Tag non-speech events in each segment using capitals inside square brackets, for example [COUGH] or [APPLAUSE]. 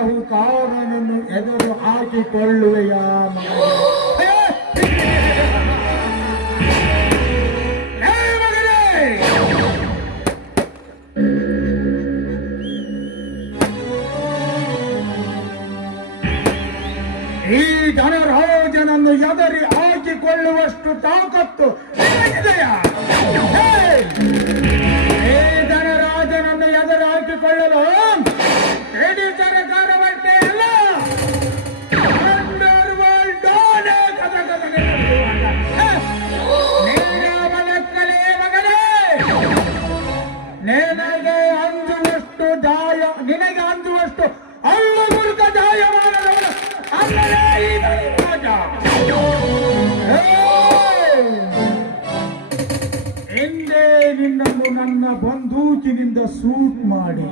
ಸಾಹುಕಾರನನ್ನು ಎದುರು ಹಾಕಿಕೊಳ್ಳುವೆಯ! ಈ ಧನರಾಜನನ್ನು ಎದರಿ ಹಾಕಿಕೊಳ್ಳುವಷ್ಟು ತಾಕತ್ತು ಇದೆಯಾ! ಈ ಧನರಾಜನನ್ನು ಎದುರು ಹಾಕಿಕೊಳ್ಳಲು ಬಂದೂಕಿನಿಂದ ಸೂಟ್ ಮಾಡಿ.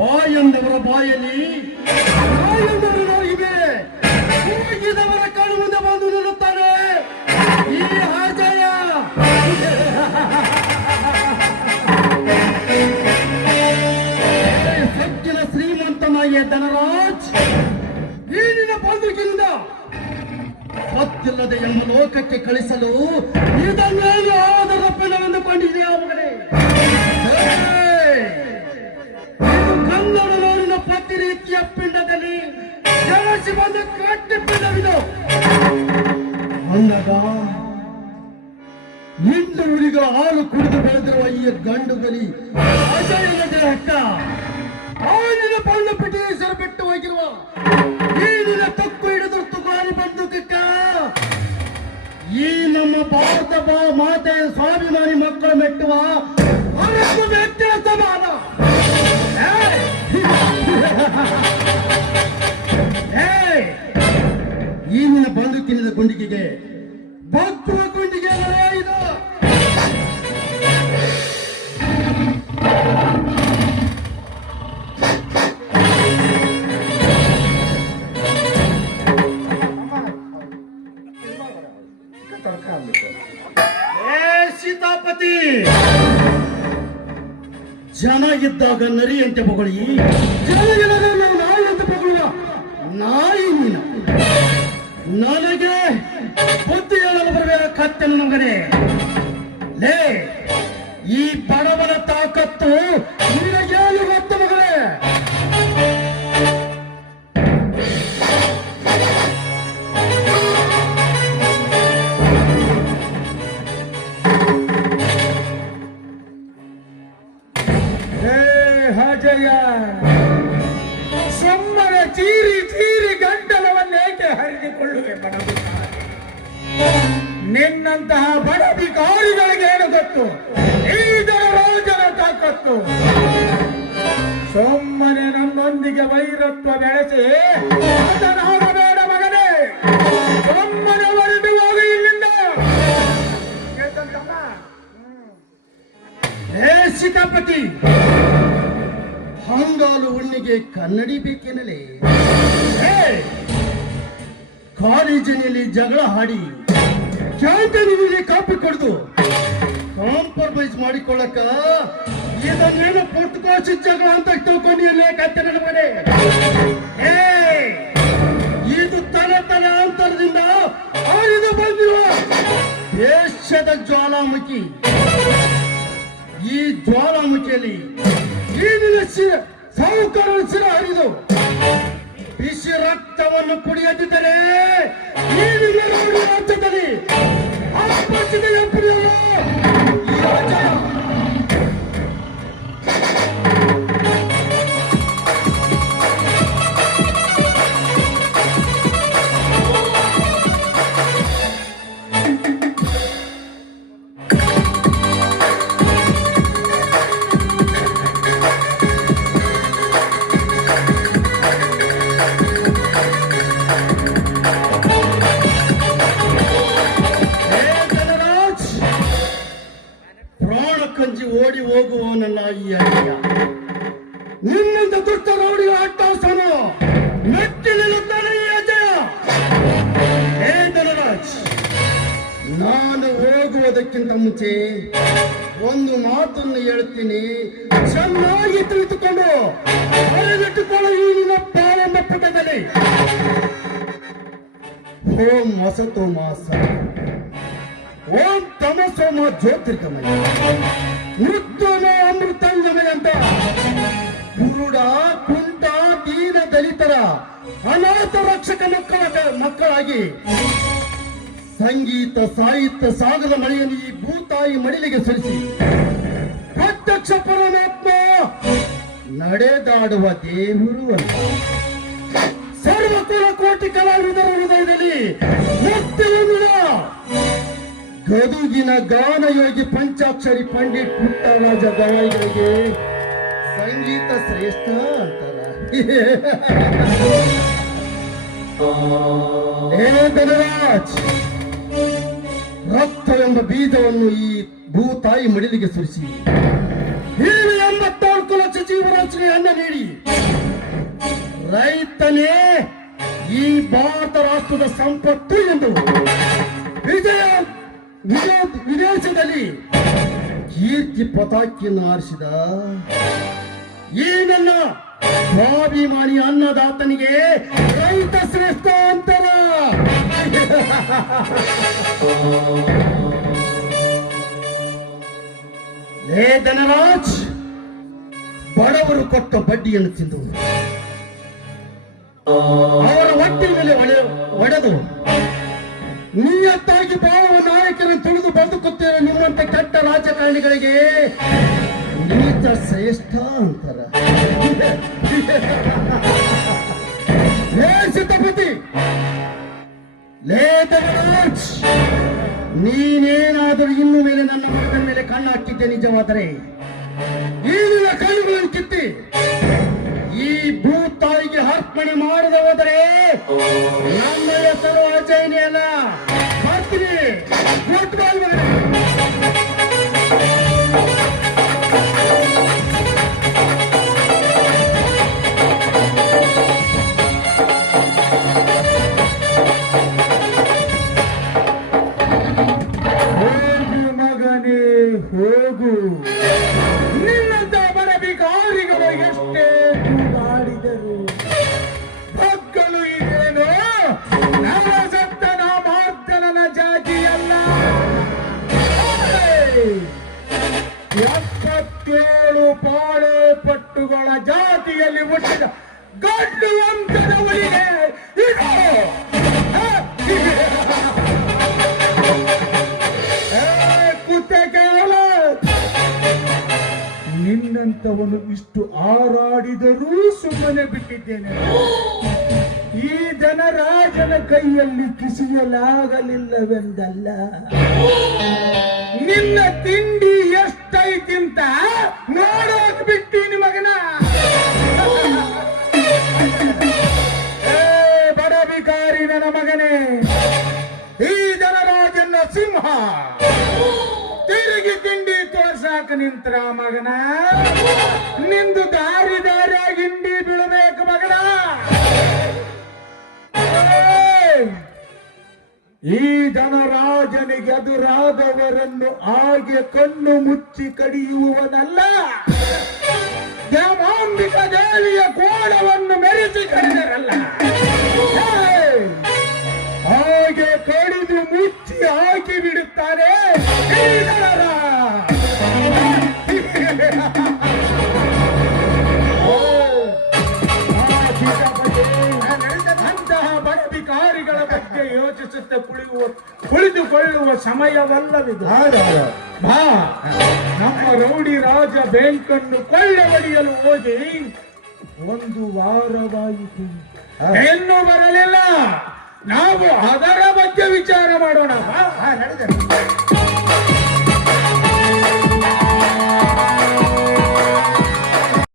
ಬಾಯಂದವರ ಬಾಯಲ್ಲಿ ಇವೆ. ಹೋಗಿದವರ ಕಣ್ಣು ಮುಂದೆ ಬಂದು ನಿಲ್ಲುತ್ತಾನೆ. ಈ ಹಾಜಯ ಹೆಚ್ಚಿನ ಶ್ರೀಮಂತನಾಗಿಯ ಧನರಾಜ್, ಈ ನಿನ್ನ ಗೊತ್ತಿಲ್ಲದೆ ಎಂಬ ಲೋಕಕ್ಕೆ ಕಳಿಸಲು ಇದನ್ನೇನು ಕೊಂಡಿದೆ ಮಗನೇ? ಪ್ರತಿ ರೀತಿಯ ಪಿಂಡದಲ್ಲಿ ಜಲಸಿ ಬಂದ ಕಟ್ಟಿ ಪಿಂಡವಿದು ಅಲ್ಲದ ನಿಂದು ಉಳಿಗ ಹಾಲು ಕುಡಿದು ಬೆಳೆದಿರುವ ಈ ಗಂಡು ಗಲಿ ಅಜಯನ ದೇಹಕ್ಕ ಆನಿನ ಬಣ್ಣ ಪಿಟಿ ಹೆಸರು ಬಿಟ್ಟು ಹೋಗಿರುವ ಈ ನಿನ್ನ ತಕ್ಕು ಹಿಡಿದು ತುಗಾರಿ ಬಂದೂಕಕ್ಕ. ಈ ನಮ್ಮ ಭಾರತ ಮಾತೆ ಮಾತೆಯ ಸ್ವಾಭಿಮಾನಿ ಮಕ್ಕಳು ಮೆಟ್ಟುವ ಅರಸು ವ್ಯಕ್ತಿಯ ಸಮಾನ. ಏ, ಸೀತಾಪತಿ! ಜನ ಇದ್ದಾಗ ನರಿಯಂತೆ ಬಗಳಿ. ಜನ ನಾಯಿ ಅಂತ ಬಗಳ ನಾಯಿ ನೀನು. ನನಗೆ ಬುದ್ಧಿ ಹೇಳಲು ಬರಬೇಕ ಕತ್ತೆ ನಮಗನೆ ಲೇ, ಈ ಬಡವನ ತಾಕತ್ತು ಹರಿದುಕೊಳ್ಳುವೆ ಬಡ ನಿನ್ನಂತಹ ಏನು ಗೊತ್ತು? ಈ ರಾಜನ ತಾಕತ್ತು. ಸೊಮ್ಮನೆ ನನ್ನೊಂದಿಗೆ ವೈರತ್ವ ಬೆಳೆಸಿ, ಮಾತನಾಡಬೇಡ ಮಗನೇ. ಸೊಮ್ಮನೆ ಹೊರಟು ಹೋಗಿ ಇಲ್ಲಿಂದ? ಏ ಸೀತಾಪತಿ ಹಂಗಾಲು ಉಣ್ಣಿಗೆ ಕನ್ನಡಿ ಬೇಕೆನಲೇ? ಕಾಲೇಜಿನಲ್ಲಿ ಜಗಳ ಹಾಡಿ ಕ್ಯಾಂಟೀನಿನಲ್ಲಿ ಕಾಪಿ ಕೊಡ್ದು ಕಾಂಪ್ರಮೈಸ್ ಮಾಡಿಕೊಳ್ಳಕ ಇದನ್ನೇನು ಪುಟ್ಕೋಸಿ ಜಗಳ ಅಂತ ತಿಳ್ಕೊಂಡಿರಲೇ ಕತ್ತೆ ನನ್ನ ಇದು ತಲೆ ತಲೆ ಅಂತರದಿಂದ ಹರಿದು ಬಂದಿರುವ ದೇಶದ ಜ್ವಾಲಾಮುಖಿ. ಈ ಜ್ವಾಲಾಮುಖಿಯಲ್ಲಿ ಏನಿಲ್ಲ ಸಿರ ಸಾಹುಕಾರ ಸಿರ ಹರಿದು ಬಿಸಿ ರಕ್ತವನ್ನು ಕುಡಿಯದಿದ್ದರೆ ಈ ವಿವರವಾಣಿ ರಾಜ್ಯದಲ್ಲಿ ಎಂಪುರಿಯಲ್ಲ ನಾನು ಹೋಗುವುದಕ್ಕಿಂತ ಮುಂಚೆ ಒಂದು ಮಾತನ್ನು ಹೇಳ್ತೀನಿ. ಚೆನ್ನಾಗಿ ತಿಳಿದುಕೊಂಡು ಅರೆಗಿಟ್ಟುಕೊಳ್ಳೋ ಈ ನಿನ್ನ ಪ್ರಾರಂಭ ಪುಟದಲ್ಲಿ. ಓಂ ವಸತೋ ಮಾಸ. ಓಂ ತಮಸೋಮ ಜ್ಯೋತಿರ್ಗಮಯ ಮೃತ್ಯುಮ ಅಮೃತಂಗಮಯ ಅಂತ. ಕುರುಡ ಕುಂಟ, ದೀನ, ದಲಿತರ, ಅನಾಥ, ರಕ್ಷಕ ಮಕ್ಕಳ ಮಕ್ಕಳಾಗಿ ಸಂಗೀತ ಸಾಹಿತ್ಯ ಸಾಗರ ಮಳೆಯಲ್ಲಿ ಈ ಭೂತಾಯಿ ಮಡಿಲಿಗೆ ಸುರಿಸಿ. ಪ್ರತ್ಯಕ್ಷ ಪರಮಾತ್ಮ ನಡೆದಾಡುವ ದೇವರು ಸರ್ವ ಸರ್ವಕುಲ ಕೋಟಿ ಕಲಾವಿದರ ಹೃದಯದಲ್ಲಿ ಮುಕ್ತಿಯೊಂದಿದ ಗದುಗಿನ ಗಾನಯೋಗಿ ಪಂಚಾಕ್ಷರಿ ಪಂಡಿತ್ ಪುಟ್ಟರಾಜ ಗವಾಯಿಗಳಿಗೆ ಸಂಗೀತ ಶ್ರೇಷ್ಠ ಅಂತಾರ. [LAUGHS] ಏ ಧನರಾಜ್! ರಕ್ತ ಎಂಬ ಬೀಜವನ್ನು ಈ ಭೂತಾಯಿ ಮಡಿಲಿಗೆ ಸುರಿಸಿ. ಹಿರಿಯ ಎಂಬತ್ತಾಲ್ಕು ಲಕ್ಷ ಜೀವರಾಶಿಗೆ ಅನ್ನ ನೀಡಿ. ರೈತನೇ, ಈ ಭಾರತ ರಾಷ್ಟ್ರದ ಸಂಪತ್ತು ಎಂದು. ವಿಜಯ ವಿದೇಶದಲ್ಲಿ ಕೀರ್ತಿ ಪತಾಕಿಯನ್ನು ಆರಿಸಿದ ಈ ನನ್ನ ಸ್ವಾಭಿಮಾನಿ ಅನ್ನದಾತನಿಗೆ ರೈತ ಶ್ರೇಷ್ಠ [LAUGHS] ಲೇ ಧನರಾಜ್, ಬಡವರು ಕೊಟ್ಟ ಬಡ್ಡಿಯನ್ನು ತಿಂದು. ಅವರ ಹೊಟ್ಟೆ ಮೇಲೆ ಒಡೆ ಒಡೆದು ನಿಯತ್ತಾಗಿ ಬಾಳುವ ನಾಯಕರನ್ನು ತಿಳಿದು ಬದುಕುತ್ತೇನೆ ನಿಮ್ಮಂತ ಕೆಟ್ಟ ರಾಜಕಾರಣಿಗಳಿಗೆ. ನೀತ ಶ್ರೇಷ್ಠ ಅಂತಾರ. ಲೇ ಸಿದ್ಧಪತಿ! ಲೇ ಧನರಾಜ್! ನೀನೇನಾದರೂ ಇನ್ನು ಮೇಲೆ ನನ್ನ ಮಗದ ಮೇಲೆ ಕಣ್ಣು ಹಾಕಿದ್ದೆ ನಿಜವಾದರೆ, ಈ ನಿನ್ನ ಕಣ್ಣುಗಳನ್ನು ಕಿತ್ತಿ, ಈ ಭೂತಾಯಿಗೆ ಅರ್ಪಣೆ ಮಾಡದೆ ಹೋದರೆ ನಮ್ಮ ಹೆಸರು ಅಜಯನೇ ಅಲ್ಲ. ಬರ್ತೀನಿ. ಎಪ್ಪತ್ತೇಳು ಪಾಳೆ ಪಟ್ಟುಗಳ ಜಾತಿಯಲ್ಲಿ ಹುಟ್ಟಿದ ಗಡ್ಡು ವಂಶದವರಿಗೆ ಇದು. ನಿನ್ನಂತವನು ಇಷ್ಟು ಆರಾಡಿದರೂ ಸುಮ್ಮನೆ ಬಿಟ್ಟಿದ್ದೇನೆ. ಈ ಜನರಾಜನ ಕೈಯಲ್ಲಿ ಕಿಸಿಯಲಾಗಲಿಲ್ಲವೆಂದಲ್ಲ. ನಿನ್ನ ತಿಂಡಿ ಎಷ್ಟೈತಿಂತ ನೋಡೋಕ್ ಬಿಟ್ಟೀನಿ ಮಗನ. ಬಡ ಬಿಕಾರಿ ನನ್ನ ಮಗನೇ, ಈ ಜನರಾಜನ ಸಿಂಹ. ತಿರುಗಿ ತಿಂಡಿ ತೋರ್ಸಾಕ ನಿಂತ್ರ ಮಗನ. ನಿಂದು ದಾರಿ ದಾರಿಯಾಗಿ ಹಿಂಡಿ ಬೀಳಬೇಕು ಮಗನ! ಈ ಜನರಾಜನಿಗೆ ಎದುರಾದವರನ್ನು ಹಾಗೆ ಕಣ್ಣು ಮುಚ್ಚಿ ಕಡಿಯುವವನಲ್ಲ. ದೇವಾಂಬಿಕ ದೇವಿಯ ಕೋಣವನ್ನು ಮೆರೆಸಿ ಕೊಳ್ಳುವ ಸಮಯವಲ್ಲವಿದು ಬಾ. ನಮ್ಮ ರೌಡಿ ರಾಜ ಬ್ಯಾಂಕನ್ನು ಕೊಳ್ಳೆ ಹೊಡೆಯಲು ಹೋಗಿ ಒಂದು ವಾರವಾಯಿತು. ಇನ್ನೂ ಬರಲಿಲ್ಲ. ನಾವು ಅದರ ಬಗ್ಗೆ ವಿಚಾರ ಮಾಡೋಣ.